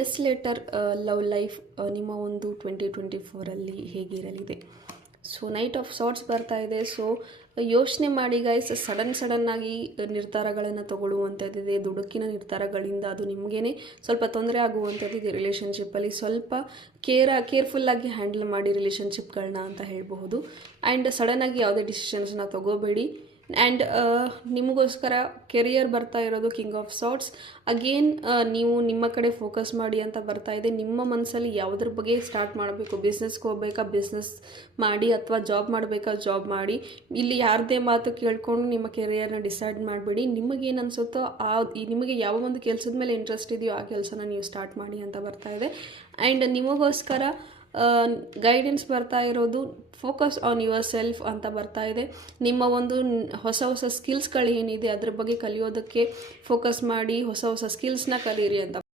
S litre love life ನಿಮ್ಮ ಒಂದು 2024 ಹೇಗಿರಲಿದೆ? So knight of swords ಬರ್ತಾ ಇದೆ. ಸೊ ಯೋಚನೆ ಮಾಡಿ ಗೈಸ್, ಸಡನ್ನಾಗಿ ನಿರ್ಧಾರಗಳನ್ನು ತಗೊಳ್ಳುವಂಥದ್ದಿದೆ. ದುಡುಕಿನ ನಿರ್ಧಾರಗಳಿಂದ ಅದು ನಿಮಗೇನೆ ಸ್ವಲ್ಪ ತೊಂದರೆ ಆಗುವಂಥದ್ದಿದೆ. ರಿಲೇಷನ್ಶಿಪ್ಪಲ್ಲಿ ಸ್ವಲ್ಪ ಕೇರ್ಫುಲ್ಲಾಗಿ ಹ್ಯಾಂಡಲ್ ಮಾಡಿ ರಿಲೇಷನ್ಶಿಪ್ಗಳನ್ನ ಅಂತ ಹೇಳಬಹುದು. ಆ್ಯಂಡ್ ಸಡನ್ನಾಗಿ ಯಾವುದೇ ಡಿಸಿಷನ್ಸ್ನ ತಗೋಬೇಡಿ. ಆ್ಯಂಡ್ ನಿಮಗೋಸ್ಕರ ಕೆರಿಯರ್ ಬರ್ತಾ ಇರೋದು ಕಿಂಗ್ ಆಫ್ ಸಾರ್ಟ್ಸ್. ಅಗೇನ್ ನೀವು ನಿಮ್ಮ ಕಡೆ ಫೋಕಸ್ ಮಾಡಿ ಅಂತ ಬರ್ತಾ ಇದೆ. ನಿಮ್ಮ ಮನಸ್ಸಲ್ಲಿ ಯಾವುದ್ರ ಬಗ್ಗೆ ಸ್ಟಾರ್ಟ್ ಮಾಡಬೇಕು, ಬಿಸ್ನೆಸ್ಗೆ ಹೋಗ್ಬೇಕಾ ಬಿಸ್ನೆಸ್ ಮಾಡಿ, ಅಥವಾ ಜಾಬ್ ಮಾಡಬೇಕಾ ಜಾಬ್ ಮಾಡಿ. ಇಲ್ಲಿ ಯಾರದೇ ಮಾತು ಕೇಳ್ಕೊಂಡು ನಿಮ್ಮ ಕೆರಿಯರ್ನ ಡಿಸೈಡ್ ಮಾಡಬೇಡಿ. ನಿಮಗೇನು ಅನಿಸುತ್ತೋ ನಿಮಗೆ ಯಾವ ಒಂದು ಕೆಲಸದ ಮೇಲೆ ಇಂಟ್ರೆಸ್ಟ್ ಇದೆಯೋ ಆ ಕೆಲಸನ ನೀವು ಸ್ಟಾರ್ಟ್ ಮಾಡಿ ಅಂತ ಬರ್ತಾ ಇದೆ. ಆ್ಯಂಡ್ ನಿಮಗೋಸ್ಕರ ಗೈಡೆನ್ಸ್ ಬರ್ತಾ ಇರೋದು ಫೋಕಸ್ ಆನ್ ಯುವರ್ ಸೆಲ್ಫ್ ಅಂತ ಬರ್ತಾ ಇದೆ. ನಿಮ್ಮ ಒಂದು ಹೊಸ ಸ್ಕಿಲ್ಸ್ಗಳು ಏನಿದೆ ಅದ್ರ ಬಗ್ಗೆ ಕಲಿಯೋದಕ್ಕೆ ಫೋಕಸ್ ಮಾಡಿ, ಹೊಸ ಸ್ಕಿಲ್ಸ್ನ ಕಲೀರಿ ಅಂತ